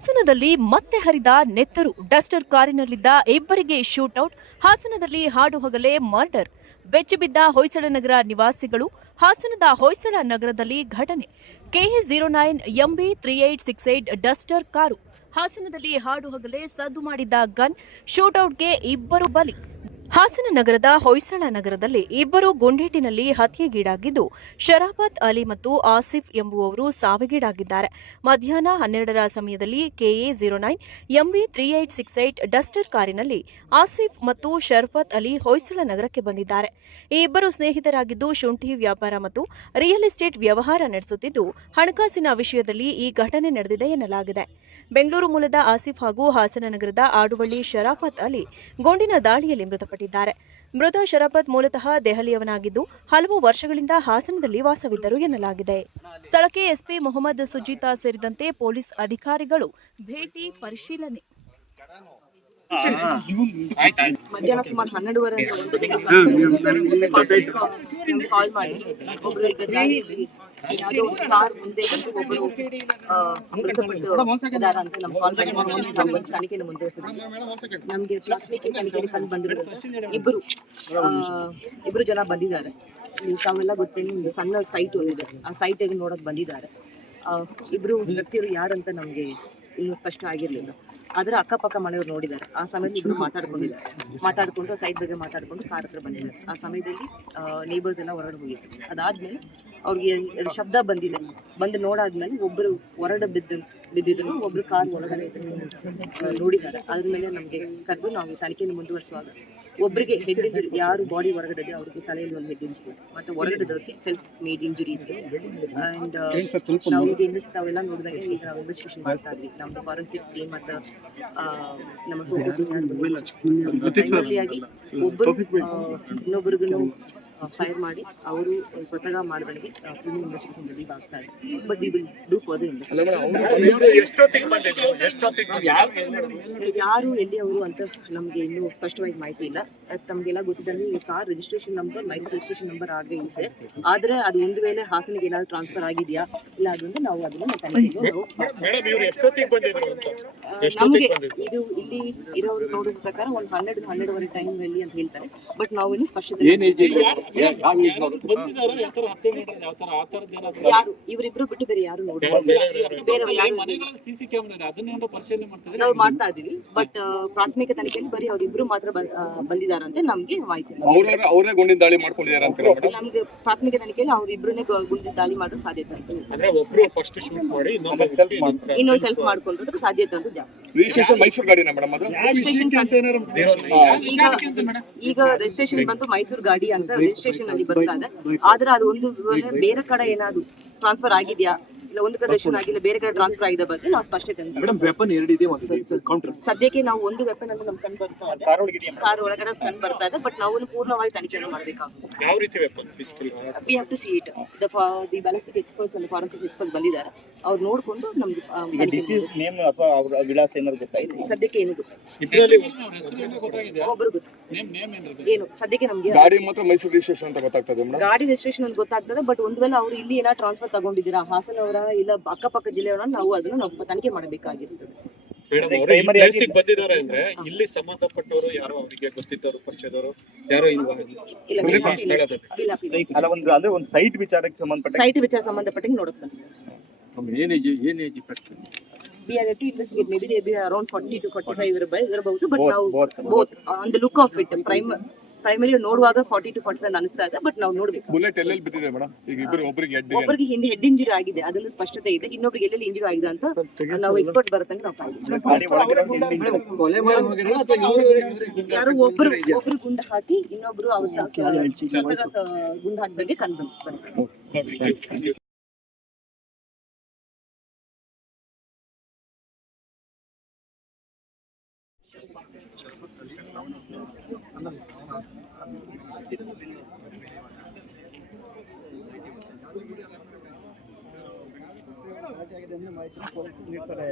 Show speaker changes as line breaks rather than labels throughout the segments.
ಹಾಸನದಲ್ಲಿ ಮತ್ತೆ ಹರಿದ ನೆತ್ತರು, ಡಸ್ಟರ್ ಕಾರಿನಲ್ಲಿದ್ದ ಇಬ್ಬರಿಗೆ ಶೂಟೌಟ್, ಹಾಸನದಲ್ಲಿ ಹಾಡು ಹಗಲೇ ಮರ್ಡರ್, ಬೆಚ್ಚಿಬಿದ್ದ ಹೊಯ್ಸಳ ನಗರ ನಿವಾಸಿಗಳು, ಹಾಸನದ ಹೊಯ್ಸಳ ನಗರದಲ್ಲಿ ಘಟನೆ. KA zero nine MB three eight six eight Duster car, ಹಾಸನದಲ್ಲಿ ಹಾಡು ಹಗಲೇ ಸದ್ದು ಮಾಡಿದ್ದ ಗನ್, ಶೂಟೌಟ್ಗೆ ಇಬ್ಬರು ಬಲಿ. ಹಾಸನ ನಗರದ ಹೊಯ್ಸಳ ನಗರದಲ್ಲಿ ಇಬ್ಬರು ಗುಂಡೇಟಿನಲ್ಲಿ ಹತ್ಯೆಗೀಡಾಗಿದ್ದು ಶರಾಬತ್ ಅಲಿ ಮತ್ತು ಆಸಿಫ್ ಎಂಬುವವರು ಸಾವಿಗೀಡಾಗಿದ್ದಾರೆ. ಮಧ್ಯಾಹ್ನ ಹನ್ನೆರಡರ ಸಮಯದಲ್ಲಿ KA zero nine MB three eight six eight Duster ಕಾರಿನಲ್ಲಿ ಆಸಿಫ್ ಮತ್ತು ಶರಫತ್ ಅಲಿ ಹೊಯ್ಸಳ ನಗರಕ್ಕೆ ಬಂದಿದ್ದಾರೆ. ಈ ಇಬ್ಬರು ಸ್ನೇಹಿತರಾಗಿದ್ದು, ಶುಂಠಿ ವ್ಯಾಪಾರ ಮತ್ತು ರಿಯಲ್ ಎಸ್ಟೇಟ್ ವ್ಯವಹಾರ ನಡೆಸುತ್ತಿದ್ದು, ಹಣಕಾಸಿನ ವಿಷಯದಲ್ಲಿ ಈ ಘಟನೆ ನಡೆದಿದೆ ಎನ್ನಲಾಗಿದೆ. ಬೆಂಗಳೂರು ಮೂಲದ ಆಸಿಫ್ ಹಾಗೂ ಹಾಸನ ನಗರದ ಆಡುವಳ್ಳಿ ಶರಾಫತ್ ಅಲಿ ಗುಂಡಿನ ದಾಳಿಯಲ್ಲಿ ಮೃತಪಟ್ಟಿದ್ದಾರೆ ಮೃತ ಶರಪತ್ ಮೂಲತಃ ದೆಹಲಿಯವನಾಗಿದ್ದು, ಹಲವು ವರ್ಷಗಳಿಂದ ಹಾಸನದಲ್ಲಿ ವಾಸವಿದ್ದರು ಎನ್ನಲಾಗಿದೆ. ಸ್ಥಳಕ್ಕೆ ಎಸ್ಪಿ ಮೊಹಮ್ಮದ್ ಸುಜೀತಾ ಸೇರಿದಂತೆ ಪೊಲೀಸ್ ಅಧಿಕಾರಿಗಳು ಭೇಟಿ ಪರಿಶೀಲನೆ
ಮಧ್ಯಾಹ್ನ ಸುಮಾರು ಹನ್ನೆರಡುವರೆ ಕಾಲ್ ಮಾಡಿ ಯಾವುದೋ ಒಂದು ಮುಂದೆ ಒಬ್ಬರು ಅಂತ ಕಾಲ್ ನಮ್ಗೆ ಇಬ್ಬರು ಇಬ್ರು ಜನ ಬಂದಿದ್ದಾರೆ. ತಾವೆಲ್ಲ ಗೊತ್ತೇ ಒಂದು ಸಣ್ಣ ಸೈಟ್ ಒಂದಿದೆ ಆ ಸೈಟಿಗೆ ನೋಡಕ್ ಬಂದಿದ್ದಾರೆ ಇಬ್ರು ವ್ಯಕ್ತಿಯರು ಯಾರಂತ ನಮ್ಗೆ ಇನ್ನೂ ಸ್ಪಷ್ಟ ಆಗಿರ್ಲಿಲ್ಲ. ಆದ್ರೆ ಅಕ್ಕಪಕ್ಕ ಮನೆಯವರು ನೋಡಿದ್ದಾರೆ. ಆ ಸಮಯದಲ್ಲಿ ಇಬ್ಬರು ಮಾತಾಡ್ಕೊಂಡಿದ್ದಾರೆ. ಮಾತಾಡ್ಕೊಂಡು ಸೈಡ್ ಬಗ್ಗೆ ಮಾತಾಡ್ಕೊಂಡು ಕಾರ್ ಹತ್ರ ಬಂದಿದ್ದಾರೆ. ಆ ಸಮಯದಲ್ಲಿ ನೇಬರ್ಸ್ ಎಲ್ಲ ಹೊರಗಡೆ ಹೋಗಿದ್ದಾರೆ. ಅದಾದ್ಮೇಲೆ ಅವ್ರಿಗೆ ಶಬ್ದ ಬಂದಿದೆ. ಬಂದು ನೋಡಾದ್ಮೇಲೆ ಒಬ್ರು ಹೊರಡ ಬಿದ್ದು ಬಿದ್ದಿದ್ರು ಒಬ್ರು ಕಾರ್ ಒಳಗಡೆ ನೋಡಿದ್ದಾರೆ. ಅದ್ರ ಮೇಲೆ ನಮಗೆ ಕರೆದು ನಾವು ತನಿಖೆಯನ್ನು ಮುಂದುವರಿಸುವಾಗ ಒಬ್ಬರಿಗೆ ಹೆಡ್ ಇಂಜುರಿ ಯಾರು ಬಾಡಿ ಹೊರಗಡೆ ಇದೆ ಅವ್ರಿಗೆ ತಲೆಯಲ್ಲಿ ಒಂದು ಹೆಡ್ ಇಂಜುರಿ ಮತ್ತೆ ಹೊರಗಡೆದವ್ರಿಗೆ ಸೆಲ್ಫ್ ಮೇಡ್ ಇಂಜುರೀಸ್ ಅಂಡ್ ನಾವು ಈಗ ಇನ್ವೆಸ್ಟ್ ನಾವೆಲ್ಲ ನೋಡಿದಾಗ ಈಗ ನಾವು ಇನ್ವೆಸ್ಟಿಗೇಷನ್ ಮಾಡ್ತಾ ಇದ್ವಿ. ನಮ್ದು ಫಾರೆನ್ಸಿಕ್ ಟೀಮ್ ಮತ್ತು ನಮ್ಮ ಸೋಪು ಆಗಿ ಒಬ್ಬರು ಇನ್ನೊಬ್ಬರಿಗೂ ಫೈರ್ ಮಾಡಿ ಅವರು ಸ್ವತಃ ಮಾಡಿದಂಗೆ ಕ್ರಿಮಿನಲ್ ಇನ್ವೆಸ್ಟಿಗೇಷನ್ ರೆಡಿ ಆಗ್ತಾ ಇದೆ. But we will do further investigation
ಬಂದಿದ್ರು?
ಯಾರು ಎಲ್ಲಿ ಅವರು ಅಂತ ನಮಗೆ ಇನ್ನೂ ಸ್ಪಷ್ಟವಾಗಿ ಮಾಹಿತಿ ಇಲ್ಲ. ತಮಗೆಲ್ಲ ಗೊತ್ತಿದ್ದಂಗೆ ಈ car registration number Mysuru registration number ಆಗೇ ಇದೆ. ಆದ್ರೆ ಅದು ಒಂದು ವೇಳೆ ಹಾಸನಿಗೆ ಏನಾದ್ರು ಟ್ರಾನ್ಸ್ಫರ್ ಆಗಿದೆಯಾ ಇಲ್ಲ ಅದೊಂದು ನಾವು ಅದನ್ನ ನಮ್ಗೆ
ಬಂದಿದ್ರು?
ಇದು ಇಲ್ಲಿ ಇರೋರು ನೋಡಿದ ಪ್ರಕಾರ ಒಂದು ಹನ್ನೆರಡು ಹನ್ನೆರಡುವರೆ ಟೈಮ್ ಅಲ್ಲಿ ಅಂತ ಹೇಳ್ತಾರೆ. ಬಟ್ ನಾವು ಇನ್ನು ಸ್ಪಷ್ಟತೆ ಇವರಿಬ್ರು ಬಿಟ್ಟು ಬೇರೆ ಯಾರು ನೋಡಿಲ್ಲ ಬೇರೆ ಯಾರು
ಸಿಸಿ ಕ್ಯಾಮೆರಾ ಇದೆ. ಅದನ್ನೇನೋ ಪರಿಶೀಲನೆ ಮಾಡ್ತಿದ್ರೆ
ನಾವು ಮಾಡ್ತಾ ಇದೀವಿ ಬಟ್ ಪ್ರಾಥಮಿಕ ತನಿಖೆಯಲ್ಲಿ ಬರೀ ಅವ್ರಿಬ್ರು ಮಾತ್ರ ಬಂದಿದಾರಂತೆ ನಮ್ಗೆ ಮಾಹಿತಿ.
ಅವ್ರೇ ಗುಂಡಿನ ದಾಳಿ ಮಾಡ್ಕೊಂಡಿದ್ದಾರೆ ಅಂತ
ನಮ್ಗೆ ಪ್ರಾಥಮಿಕ ತನಿಖೆಯಲ್ಲಿ ಅವ್ರಿಬ್ರನ್ನೇ ಗುಂಡಿ ದಾಳಿ ಮಾಡೋ ಸಾಧ್ಯತೆ ಆಯ್ತು
ಅಂದ್ರೆ ಒಬ್ರು ಫಸ್ಟ್ ಶೂಟ್ ಮಾಡಿ ಇನ್ನೊಬ್ಬ
ಇನ್ನೊಂದ್ ಸೆಲ್ಫ್ ಮಾಡ್ಕೊಂಡ್ರೆ ಸಾಧ್ಯತೆ ಅಂತ ಜಾಸ್ತಿ.
ರಿಜಿಸ್ಟ್ರೇಷನ್ ಮೈಸೂರು ಗಾಡಿನ ಮೇಡಮ್ ಅದು?
ರಿಜಿಸ್ಟ್ರೇಷನ್
Zero
ಈಗ ಈಗ ರಿಜಿಸ್ಟ್ರೇಷನ್ ಬಂದು ಮೈಸೂರು ಗಾಡಿ ಅಂತ ರಿಜಿಸ್ಟ್ರೇಷನ್ ಅಲ್ಲಿ ಬರ್ತಾ ಇದೆ. ಆದ್ರೆ ಅದು ಒಂದು ವೇಳೆ ಬೇರೆ ಕಡೆ ಏನಾದ್ರು ಟ್ರಾನ್ಸ್ಫರ್ ಆಗಿದ್ಯಾ? ಇಲ್ಲ ಒಂದು ಕಡೆ ಆಗಿಲ್ಲ ಬೇರೆ ಕಡೆ ಟ್ರಾನ್ಸ್ಫರ್ ಆಗಿದೆ ಬಗ್ಗೆ ನಾವು ಸ್ಪಷ್ಟತೆ
ಮೇಡಮ್ ವೆಪನ್ ಎರಡಿದೆ ಒಂದು ಕೌಂಟರ್
ಸದ್ಯಕ್ಕೆ ನಾವು ಒಂದು ವೆಪನ್ ಅನ್ನು ನಮ್ ಕಂಡು ಬರ್ತಾ ಇದೆ. ಕಾರ್ ಒಳಗಡೆ ಕಂಡು ಬರ್ತಾ ಇದೆ ಬಟ್ ನಾವು ಪೂರ್ಣವಾಗಿ ತನಿಖೆ ಮಾಡಬೇಕಾಗುತ್ತೆ.
ಯಾವ ರೀತಿ weapon pistol
we have to see it the the ballistic experts ಅಲ್ಲಿ ಫಾರೆನ್ಸಿಕ್ ಎಕ್ಸ್ಪರ್ಟ್ಸ್ ಬಂದಿದ್ದಾರೆ. ಅವ್ರು ನೋಡ್ಕೊಂಡು ನಮ್ಗೆ
ನೇಮ್ ಅಥವಾ ಅವರ ವಿಳಾಸ ಏನಾದ್ರು ಗೊತ್ತಾಯ್ತು
ಸದ್ಯಕ್ಕೆ ಏನು
ಗೊತ್ತಾಗಿದೆ
ಒಬ್ಬರು ಗೊತ್ತು?
ನೇಮ್ ನೇಮ್ ಏನ್ರಿ
ಏನು? ಸದ್ಯಕ್ಕೆ ನಮ್ಗೆ
ಗಾಡಿ ಮಾತ್ರ ಮೈಸೂರು ರಿಜಿಸ್ಟ್ರೇಷನ್ ಅಂತ ಗೊತ್ತಾಗ್ತದೆ
ಗಾಡಿ ರಿಜಿಸ್ಟ್ರೇಷನ್ ಅಂತ ಗೊತ್ತಾಗ್ತದೆ ಬಟ್ ಒಂದ್ ವೇಳೆ ಅವ್ರು ಇಲ್ಲಿ ಏನಾದ್ರು ಟ್ರಾನ್ಸ್ಫರ್ ತಗೊಂಡಿದ್ದೀರಾ? ಹಾಸನ್ ಅವರ ಇಲ್ಲ ಅಕ್ಕಪಕ್ಕ ಜಿಲ್ಲೆಯವರ ನಾವು ಅದನ್ನು ನಾವು ತನಿಖೆ
ಮಾಡಬೇಕಾಗಿರುತ್ತದೆ ಬಂದಿದ್ದಾರೆ ಅಂದ್ರೆ ಇಲ್ಲಿ ಸಂಬಂಧಪಟ್ಟವರು ಯಾರೋ ಅವರಿಗೆ ಗೊತ್ತಿದ್ದವರು ಪರಿಚಯದವರು ಯಾರೋ
ಇಲ್ಲ
ಒಂದು ಅಂದ್ರೆ ಒಂದು ಸೈಟ್ ವಿಚಾರಕ್ಕೆ ಸಂಬಂಧಪಟ್ಟ
ಸೈಟ್ ವಿಚಾರ ಸಂಬಂಧಪಟ್ಟಂಗೆ be around forty to forty five ಇರಬಹುದು ಬಟ್ ನಾವು
both.
Both on the look of it prime primary ನೋಡುವಾಗ ಫಾರ್ಟಿ ಟು ಫಾರ್ಟಿ ಫೈವ್ ಅನಿಸ್ತಾ ಇದೆ ಬಟ್ ನಾವು ನೋಡ್ಬೇಕು.
ಬುಲೆಟ್ ಎಲ್ಲೆಲ್ಲಿ ಬಿದ್ದಿದೆ ಮೇಡಮ್? ಈಗ ಇಬ್ಬರು ಒಬ್ಬರಿಗೆ ಹೆಡ್
ಒಬ್ಬರಿಗೆ ಹಿಂದೆ ಹೆಡ್ ಇಂಜುರಿ ಆಗಿದೆ ಅದನ್ನು ಸ್ಪಷ್ಟತೆ ಇದೆ. ಇನ್ನೊಬ್ರಿಗೆ ಎಲ್ಲೆಲ್ಲಿ ಇಂಜುರಿ ಆಗಿದೆ ಅಂತ ನಾವು ಎಕ್ಸ್ಪರ್ಟ್ ಬರತ್ತಂಗೆ ನಾವು
ಒಬ್ಬರು ಒಬ್ಬರು
ಯಾರೋ ಒಬ್ರು ಒಬ್ರು ಗುಂಡು ಹಾಕಿ ಇನ್ನೊಬ್ರು ಅವ್ರ ಗುಂಡು ಹಾಕಿದಂಗೆ ಕಂಡು
ನಿಲ್ತಾರೆ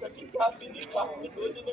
ಕಟ್ಟಿ ಕಾಪಿ ಕಾಪಿ ಯೋಜನೆ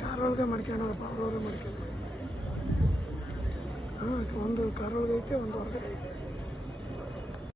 ಕಾರ್ ಒಳಗೆ ಮಾಡ್ಕೊಂಡವ್ರಪ್ಪ ಅವ್ರವ್ರೆ ಮಾಡ್ಕೊಂಡು ಹಾಂ ಒಂದು ಕಾರ್ ಒಳಗೆ ಐತೆ ಒಂದು ಹೊರಗಡೆ ಐತೆ